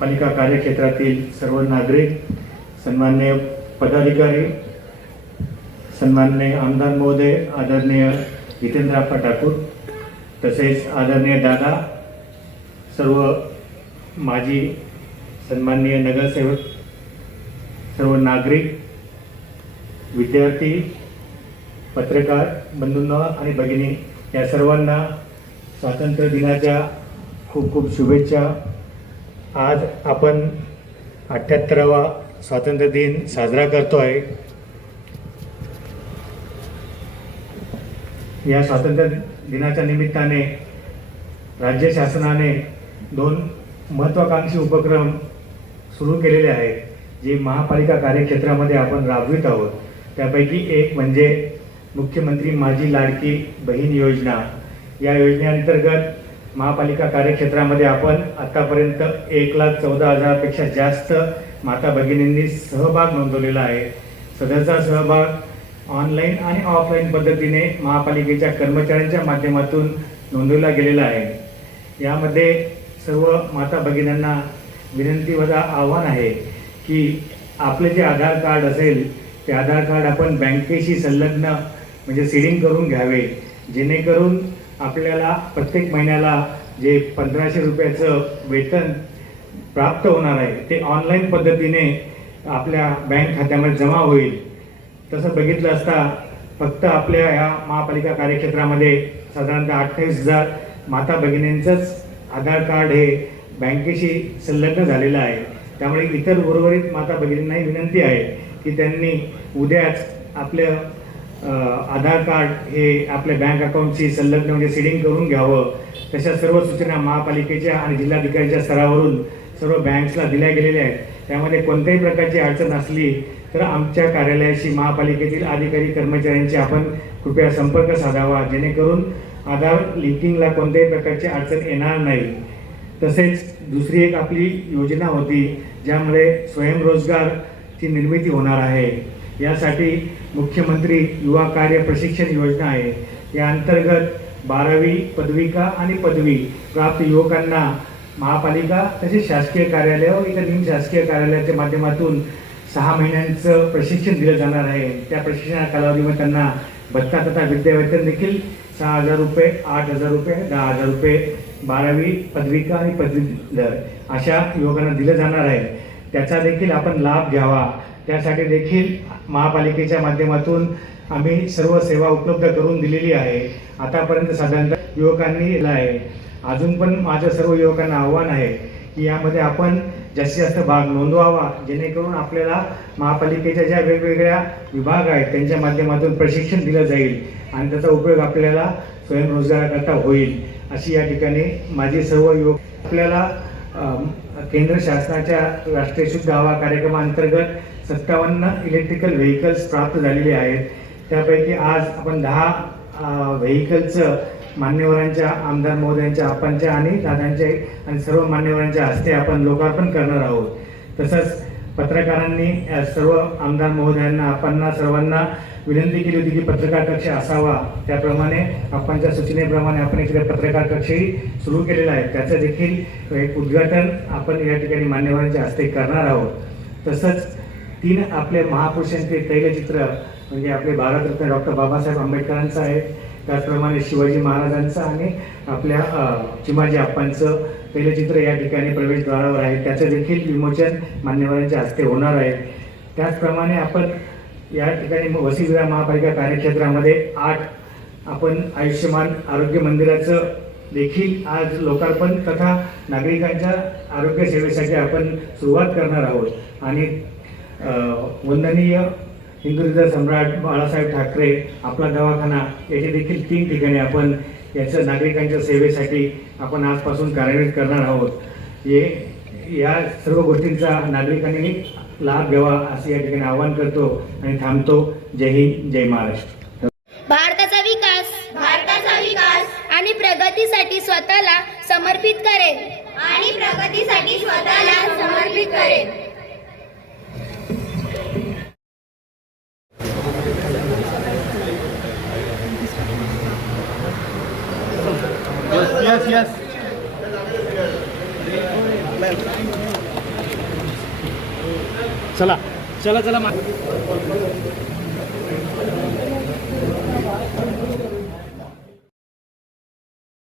पालिका कार्यक्षेत्रातील सर्व नागरिक सन्मान्य पदाधिकारी सन्मान्य आमदार महोदय आदरणीय जितेंद्रप्पा ठाकूर तसेच आदरणीय दादा सर्व माजी सन्माननीय नगरसेवक सर्व नागरिक विद्यार्थी पत्रकार बंधूंना आणि भगिनी या सर्वांना स्वातंत्र्य दिनाच्या खूप खूप शुभेच्छा. आज आपण अठ्ठ्याहत्तरावा स्वातंत्र्य दिन साजरा करतो आहे या स्वातंत्र्य दिनाच्या निमित्ताने राज्य शासनाने दोन महत्त्वाकांक्षी उपक्रम सुरू केलेले आहेत जे महापालिका कार्यक्षेत्रामध्ये आपण राबवित आहोत. त्यापैकी एक म्हणजे मुख्यमंत्री माझी लाडकी बहीण योजना. या योजनेअंतर्गत महापालिका कार्यक्षेत्रामध्ये आपण आतापर्यंत एक लाख चौदा हजारपेक्षा जास्त माता भगिनींनी सहभाग नोंदवलेला आहे. सदरचा सहभाग ऑनलाईन आणि ऑफलाईन पद्धतीने महापालिकेच्या कर्मचाऱ्यांच्या माध्यमातून नोंदवला गेलेला आहे. यामध्ये सर्व माता भगिनींना विनंती वजा आव्हान आहे की आपले जे आधार कार्ड असेल ते आधार कार्ड आपण बँकेशी संलग्न म्हणजे सीडिंग करून घ्यावे. जेणेकरून आपल्याला प्रत्येक महिन्याला जे पंधराशे रुपयाचं वेतन प्राप्त होणार आहे ते ऑनलाईन पद्धतीने आपल्या बँक खात्यामध्ये जमा होईल. तसं बघितलं असता फक्त आपल्या ह्या महापालिका कार्यक्षेत्रामध्ये साधारणतः अठ्ठावीस हजार माता भगिनींचंच आधार कार्ड हे बँकेशी संलग्न झालेलं आहे. त्यामुळे इतर उर्वरित माता भगिनींनाही विनंती आहे की त्यांनी उद्याच आपलं आधार कार्ड हे आपल्या बँक अकाउंटशी संलग्न म्हणजे सीडिंग करून घ्यावं. तशा सर्व सूचना महापालिकेच्या आणि जिल्हाधिकाऱ्यांच्या स्तरावरून सर्व बँक्सला दिल्या गेलेल्या आहेत. त्यामध्ये कोणत्याही प्रकारची अडचण असली तर आमच्या कार्यालयाशी महापालिकेतील अधिकारी कर्मचाऱ्यांशी आपण कृपया संपर्क साधावा जेणेकरून आधार लिंकिंगला कोणत्याही प्रकारची अडचण येणार नाही. तसेच दुसरी एक आपली योजना होती ज्यामुळे स्वयंरोजगारची निर्मिती होणार आहे. यासाठी मुख्यमंत्री युवा कार्य प्रशिक्षण योजना आहे. या अंतर्गत बारावी पदविका आणि पदवी प्राप्त युवकांना महापालिका तसेच शासकीय कार्यालय व इतर निमशासकीय कार्यालयाच्या माध्यमातून सहा महिन्यांचं प्रशिक्षण दिलं जाणार आहे. त्या प्रशिक्षणा कालावधीमध्ये त्यांना भत्ता तथा विद्यावेतन देखील सहा हजार रुपये आठ हजार रुपये दहा हजार रुपये बारावी पदविका आणि पदवीधर अशा युवकांना दिलं जाणार आहे. त्याचा देखील आपण लाभ घ्यावा. त्यासाठी देखील महापालिकेच्या माध्यमातून आम्ही सर्व सेवा उपलब्ध करून दिलेली आहे. आतापर्यंत साधारणतः युवकांनी दिला आहे. अजून पण माझं सर्व युवकांना आव्हान आहे की यामध्ये आपण जास्तीत जास्त भाग नोंदवावा जेणेकरून आपल्याला महापालिकेच्या ज्या वेगवेगळ्या विभाग आहेत त्यांच्या माध्यमातून प्रशिक्षण दिलं जाईल आणि त्याचा उपयोग आपल्याला स्वयंरोजगाराकरता होईल अशी या ठिकाणी माझी सर्व युवक आपल्याला केंद्र शासनाच्या राष्ट्रीय शुद्ध हवा कार्यक्रमाअंतर्गत सत्तावन्न इलेक्ट्रिकल व्हेकल्स प्राप्त झालेले आहेत. त्यापैकी आज आपण दहा व्हेकलचं मान्यवरांच्या आमदार महोदयांच्या आपांच्या आणि दादांच्या आणि सर्व मान्यवरांच्या हस्ते आपण लोकार्पण करणार आहोत. तसंच पत्रकारांनी या सर्व आमदार महोदयांना आपांना सर्वांना विनंती केली होती की पत्रकार कक्ष असावा. त्याप्रमाणे आपणच्या सूचनेप्रमाणे आपण इकडे पत्रकार कक्षही सुरू केलेला आहे. त्याचं देखील एक उद्घाटन आपण या ठिकाणी मान्यवरांच्या हस्ते करणार आहोत. तसंच तीन आपले महापुरुषांचे तैलचित्र म्हणजे आपले भारतरत्न डॉक्टर बाबासाहेब आंबेडकरांचं आहे. त्याचप्रमाणे शिवाजी महाराजांचं आणि आपल्या चिमाजी आप्पांचं तैलचित्र या ठिकाणी प्रवेशद्वारावर आहे. त्याचं देखील विमोचन मान्यवरांच्या हस्ते होणार आहे. त्याचप्रमाणे आपण या ठिकाणी वसिविरा महापालिका कार्यक्षेत्रामध्ये आठ आपण आयुष्यमान आरोग्य मंदिराचं देखील आज लोकार्पण तथा नागरिकांच्या आरोग्य सेवेसाठी आपण सुरुवात करणार आहोत. आणि वंदनीय हिंदू सम्राट बाळासाहेब ठाकरे आपला दवाखाना याचे देखील तीन ठिकाणी आपण याच्या नागरिकांच्या सेवेसाठी आपण आजपासून कार्यान्वित करणार आहोत. हे या सर्व गोष्टींचा नागरिकांनी लाभ घ्यावा असं या ठिकाणी आवाहन करतो आणि थांबतो. जय हिंद जय महाराष्ट्र. भारताचा विकास भारताचा विकास आणि प्रगतीसाठी स्वतःला समर्पित करेल. आणि प्रगतीसाठी स्वतःला समर्पित करेल. यस यस चला. चला चला